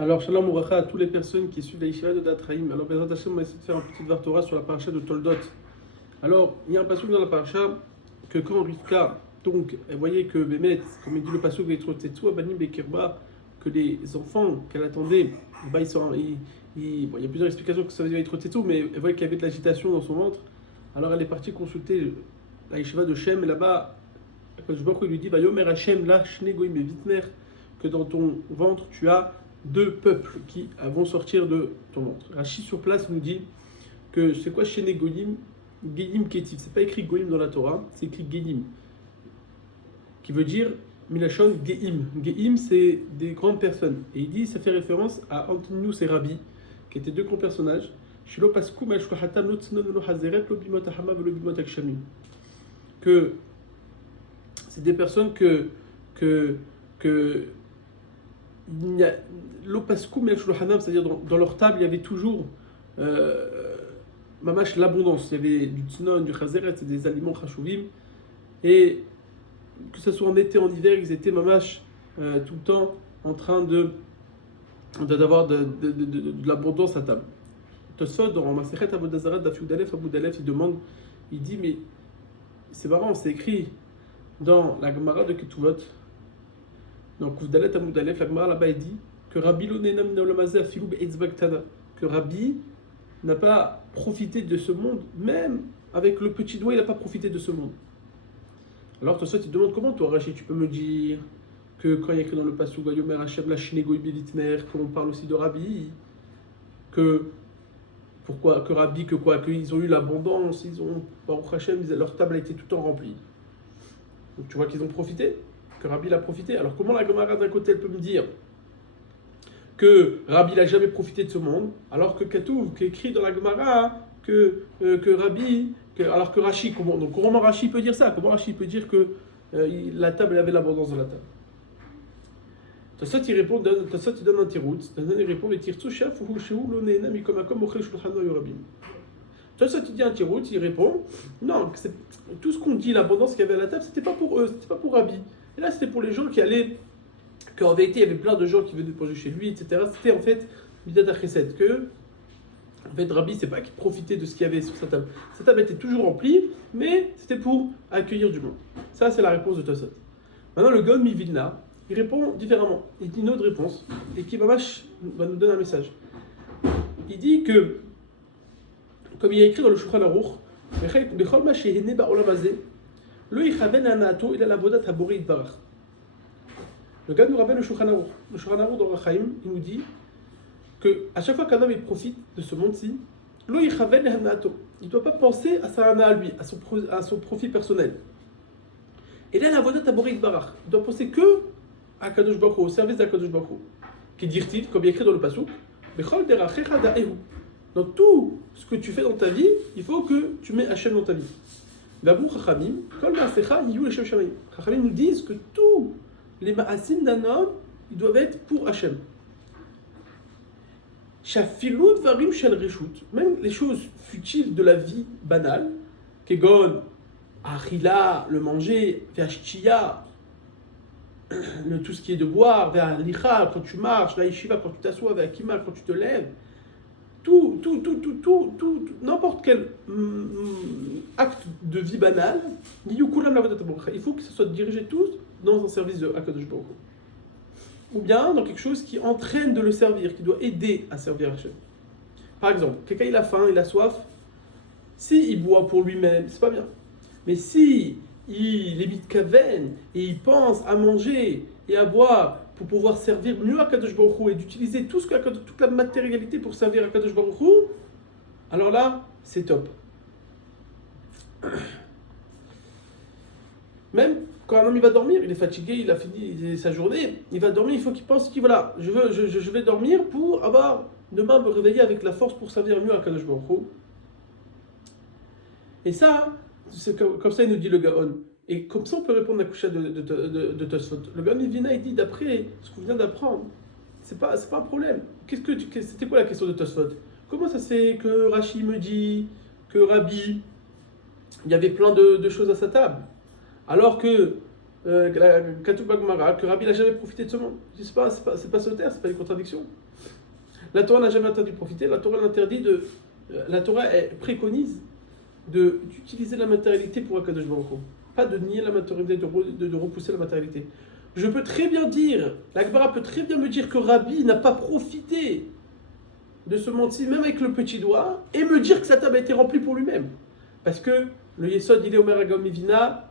Alors, Shalom Ouracha à toutes les personnes qui suivent la Yeshiva de Datraïm. Alors, Bezrat Hashem, on va essayer de faire un petit Dvar Torah sur la paracha de Toldot. Alors, il y a un passage dans la paracha que quand Rivka, donc, elle voyait que Bémet, comme il dit le passage de Tetsu, Abanim Bekirba, que les enfants qu'elle attendait, bah, bon, il y a plusieurs explications que ça veut dire Tetsu, mais elle voyait qu'il y avait de l'agitation dans son ventre. Alors, elle est partie consulter la Yeshiva de Shem, et là-bas, je vois qu'il lui dit, Yomer Hashem, la Shnegoim et Vitner, que dans ton ventre, tu as deux peuples qui vont sortir de ton ventre. Rashi sur place nous dit que c'est quoi chez Goyim, Geim Ketiv. C'est pas écrit Goyim dans la Torah, c'est écrit Geim, qui veut dire Milachon Geim. Geim, c'est des grandes personnes. Et il dit, ça fait référence à Antonius et Rabbi, qui étaient deux grands personnages. Que c'est des personnes que l'opaskou mel shulchanam, c'est-à-dire dans leur table, il y avait toujours mamash l'abondance. Il y avait du tznon, du chazeret, c'est des aliments chashuvim. Et que ce soit en été, en hiver, ils étaient mamash tout le temps en train d'avoir de l'abondance à table. Tosfot, dans Masechet Avodah Zarah, Daf Yud Aleph, il demande, il dit, mais c'est marrant, c'est écrit dans la Gemara de Ketuvot. Donc, Kuvdalet Amoudalef, la Gemara là-bas, dit que Rabbi que Rabbi n'a pas profité de ce monde, même avec le petit doigt, il n'a pas profité de ce monde. Alors, toi, il te demande comment, toi, Rachid, tu peux me dire que quand il y a écrit dans le Pasuk, Vayomer Hashem la Shinego Ibilitner, qu'on parle aussi de Rabbi, que pourquoi, que Rabbi, que quoi, qu'ils ont eu l'abondance, ils ont, Baruch Hashem, leur table a été tout le temps remplie. Donc, tu vois qu'ils ont profité, que Rabbi l'a profité. Alors comment la Gemara d'un côté elle peut me dire que Rabbi n'a jamais profité de ce monde, alors que Katouv, qui écrit dans la Gemara que Rabbi, alors que Rashi, comment Rashi peut dire ça? Comment Rashi peut dire que la table avait l'abondance de la table? Tassot il répond, Tassot il donne un tirout, il répond, il dit un tirout, il répond, non, tout ce qu'on dit, l'abondance qu'il y avait à la table, c'était pas pour eux, c'était pas pour Rabbi. Et là, c'était pour les gens qui allaient, qu'en vérité, il y avait plein de gens qui venaient manger chez lui, etc. C'était en fait, Midat HaChesed, que, en fait, Rabbi, c'est pas qu'il profitait de ce qu'il y avait sur sa table. Sa table était toujours remplie, mais c'était pour accueillir du monde. Ça, c'est la réponse de Tosot. Maintenant, le Gaon Mivilna, il répond différemment. Il dit une autre réponse, et qui va nous donner un message. Il dit que, comme il y a écrit dans le Shulchan Aruch, Bechol ma shehene ba'olam hazeh, lo yichaven hanato ila l'avodat haborei yitbarach. Le gars nous rappelle le Shulchan Aruch. Le Shulchan Aruch dans Rachaim, il nous dit que à chaque fois qu'un homme il profite de ce monde-ci, lo yichaven hanato, il ne doit pas penser à sa hana à lui, à son profit personnel. Et là l'avodat haborei yitbarach, il doit penser que à Kadosh Baruch Hu, au service d'Akadosh Baruch Hu, qui dit, comme il est écrit dans le pasuk, Bechol derachecha da'ehu. Dans tout ce que tu fais dans ta vie, il faut que tu mets Hachem dans ta vie. Vabou Chachamim, Kol Ma'asecha Yiyu Leshem Shamayim. Chachamim nous disent que tous les ma'asim d'un homme, ils doivent être pour Hachem. Shafilu Dvarim Shel Reshut, même les choses futiles de la vie banale, Kegon, Achila, le manger, Ve'ashtiya, tout ce qui est de boire, Ve'alicha, quand tu marches, Ve'ayeshiva, quand tu t'assois, Ve'akima, quand tu te lèves, tout, n'importe quel acte de vie banal, il faut que ce soit dirigé tous dans un service de Akadosh Baruch Hu. Ou bien dans quelque chose qui entraîne de le servir, qui doit aider à servir Hachem. Par exemple, quelqu'un il a faim, il a soif, si il boit pour lui-même, c'est pas bien. Mais si il est mitkaven et il pense à manger et à boire pour pouvoir servir mieux à Kadosh Baruch Hu et d'utiliser toute la matérialité pour servir à Kadosh Baruch Hu, alors là, c'est top. Même quand un homme il va dormir, il est fatigué, il a fini sa journée, il va dormir, il faut qu'il pense qu'il voilà, je vais dormir pour avoir demain me réveiller avec la force pour servir mieux à Kadosh Baruch Hu. Et ça, c'est comme ça il nous dit le Gaon. Et comme ça, on peut répondre à la coucha de Tosfot. Le Gaon Mivina, il dit d'après ce qu'on vient d'apprendre, c'est pas un problème. C'était quoi la question de Tosfot? Comment ça se fait que Rashi me dit que Rabbi, il y avait plein de choses à sa table, alors que Katuba Gemara, que Rabbi n'a jamais profité de ce monde. C'est pas sauter, c'est pas une contradiction. La Torah n'a jamais interdit de profiter, la Torah la Torah préconise d'utiliser la matérialité pour Akadosh Baruch Hu. Pas de nier la matérialité, de repousser la matérialité. Je peux très bien dire, la Gemara peut très bien me dire que Rabbi n'a pas profité de ce monde-ci, même avec le petit doigt, et me dire que sa table a été remplie pour lui-même. Parce que le Yesod, il est Omer Agam Mivina,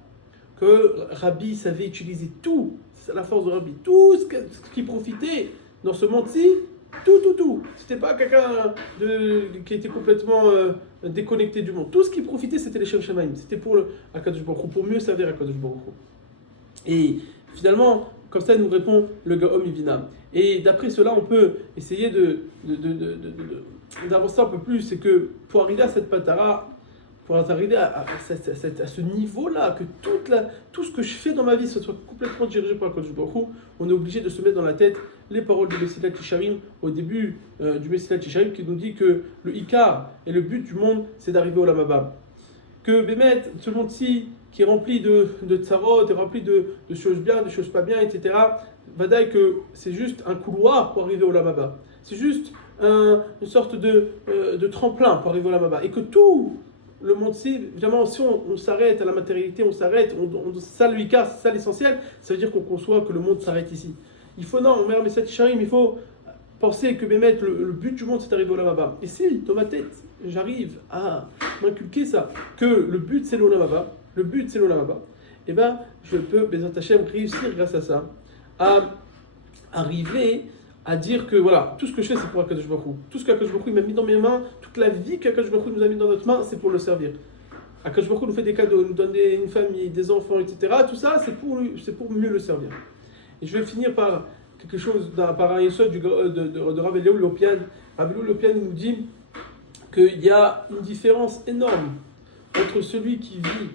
que Rabbi savait utiliser tout, c'est la force de Rabbi, tout ce qui profitait dans ce monde-ci, tout. C'était pas quelqu'un qui était complètement déconnecté du monde. Tout ce qui profitait, c'était les Shem Shamaim. C'était pour Akadosh Baruch Hu, pour mieux servir Akadosh Baruch Hu. Et finalement, comme ça, il nous répond le Gaon Mivina. Et d'après cela, on peut essayer d'avancer un peu plus. C'est que pour arriver à cette patara, pour arriver à ce niveau-là, que tout ce que je fais dans ma vie soit complètement dirigé par Akadosh Baruch Hu, on est obligé de se mettre dans la tête les paroles du Mesilat Yesharim au début du Mesilat Yesharim qui nous dit que le Ikar et le but du monde, c'est d'arriver au Olam Haba. Que Bémet, ce monde-ci, qui est rempli de tsarot, est rempli de choses bien, de choses pas bien, etc., Vadaï que c'est juste un couloir pour arriver au Olam Haba. C'est juste une sorte de tremplin pour arriver au Olam Haba. Et que tout le monde-ci, évidemment, si on s'arrête à la matérialité, on s'arrête, ça le Ikar, c'est ça l'essentiel, ça veut dire qu'on conçoit que le monde s'arrête ici. Il faut, il faut penser que le but du monde c'est d'arriver au Olam Haba. Et si dans ma tête j'arrive à m'inculquer ça, que le but c'est l'Olam Haba, et ben je peux, Bezat Hashem, réussir grâce à ça, à arriver à dire que voilà, tout ce que je fais c'est pour Akadosh Baruch Hu. Tout ce qu'Akadosh Baruch Hu m'a mis dans mes mains, toute la vie qu'Akadosh Baruch Hu nous a mis dans notre main, c'est pour le servir. Akadosh Baruch Hu nous fait des cadeaux, nous donne une famille, des enfants, etc. Tout ça c'est pour mieux le servir. Et je vais finir par quelque chose, par un yesod de Rav Eliyahu Lopian. Rav Eliyahu Lopian nous dit qu'il y a une différence énorme entre celui qui vit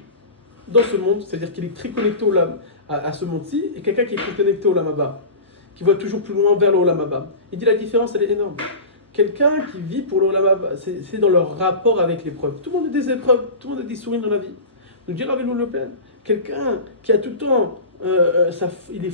dans ce monde, c'est-à-dire qu'il est très connecté à ce monde-ci, et quelqu'un qui est très connecté au Olam Haba, qui voit toujours plus loin vers le Olam Haba. Il dit la différence, elle est énorme. Quelqu'un qui vit pour le Olam Haba, c'est dans leur rapport avec l'épreuve. Tout le monde a des épreuves, tout le monde a des sourires dans la vie. Nous dit Rav Eliyahu Lopian, quelqu'un qui a tout le temps il est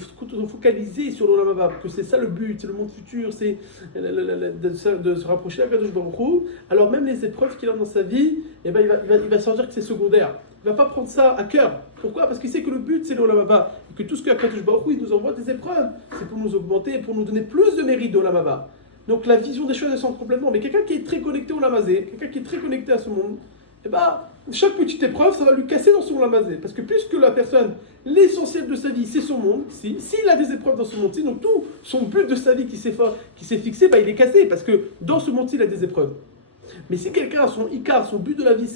focalisé sur l'Olam Haba, que c'est ça le but, c'est le monde futur, c'est de se rapprocher d'Akadosh Baruch Hu. Alors même les épreuves qu'il a dans sa vie, eh ben, il va sentir que c'est secondaire. Il ne va pas prendre ça à cœur. Pourquoi ? Parce qu'il sait que le but c'est l'Olam Haba, et que tout ce qu'Akadosh Baruch Hu il nous envoie des épreuves, c'est pour nous augmenter, pour nous donner plus de mérite d'Olam Haba. Donc la vision des choses elle change complètement. Mais quelqu'un qui est très connecté au Lamazé, quelqu'un qui est très connecté à ce monde, eh ben, chaque petite épreuve, ça va lui casser dans son lamazé. Parce que puisque la personne, l'essentiel de sa vie, c'est son monde, s'il a des épreuves dans ce monde-ci, donc tout son but de sa vie qui s'est fixé, bah, il est cassé. Parce que dans ce monde-ci, il a des épreuves. Mais si quelqu'un a son ikar, son but de la vie,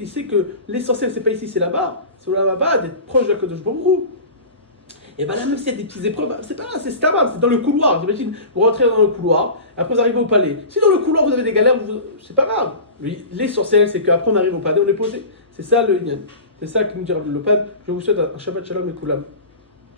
il sait que l'essentiel, c'est pas ici, c'est là-bas, c'est là-bas, d'être proche de la Kadosh Baruch Hu. Et bien là, même s'il y a des petites épreuves, c'est pas là, c'est stable, c'est dans le couloir. J'imagine, vous rentrez dans le couloir, après vous arrivez au palais. Si dans le couloir vous avez des galères, c'est pas grave. L'essentiel, c'est qu'après on arrive au palais, on est posé. C'est ça le Inyan. C'est ça que nous dit le Pad. Je vous souhaite un Shabbat Shalom et Koulam.